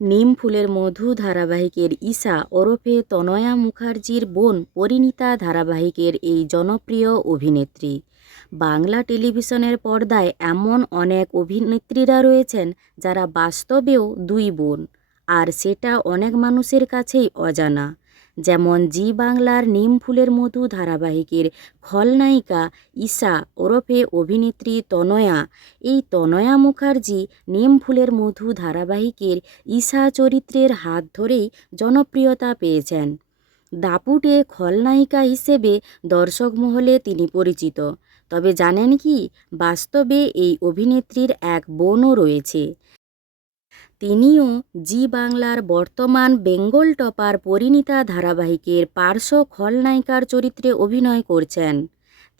নিম ফুলের মধু ধারাবাহিকের ঈশা ওরফে তনয়া মুখার্জির বোন পরিণীতা ধারাবাহিকের এই জনপ্রিয় অভিনেত্রী। বাংলা টেলিভিশনের পর্দায় এমন অনেক অভিনেত্রীরা রয়েছেন যারা বাস্তবেও দুই বোন, আর সেটা অনেক মানুষের কাছেই অজানা। যেমন জি বাংলার নিম ফুলের মধু ধারাবাহিকের খলনায়িকা ঈশা ওরফে অভিনেত্রী তনয়া। এই তনয়া মুখার্জি নিম ফুলের মধু ধারাবাহিকের ঈশা চরিত্রের হাত ধরেই জনপ্রিয়তা পেয়েছেন। দাপুটে খলনায়িকা হিসেবে দর্শক মহলে তিনি পরিচিত। তবে জানেন কি, বাস্তবে এই অভিনেত্রীর এক বোনও রয়েছে। তিনিও জি বাংলার বর্তমান বেঙ্গল টপার পরিণীতা ধারাবাহিকের পার্শ্ব খলনায়িকার চরিত্রে অভিনয় করছেন।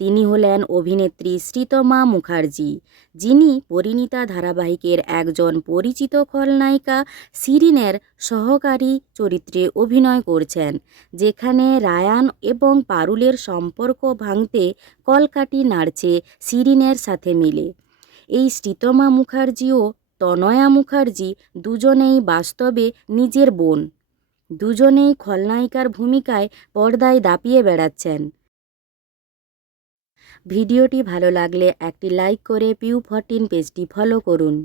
তিনি হলেন অভিনেত্রী শ্রীতমা মুখার্জি, যিনি পরিণীতা ধারাবাহিকের একজন পরিচিত খলনায়িকা শিরিনের সহকারী চরিত্রে অভিনয় করছেন, যেখানে রায়ান এবং পারুলের সম্পর্ক ভাঙতে কলকাঠি নাড়ছে শিরিনের সাথে মিলে। এই শ্রীতমা মুখার্জি ও তনয়া মুখার্জি দুজনেই বাস্তবে নিজের বোন। দুজনেই খলনায়িকার ভূমিকায় পর্দায় দাপিয়ে বেড়াচ্ছেন। ভিডিওটি ভালো লাগলে একটি লাইক করে পিউ ফরটিন পেজটি ফলো করুন।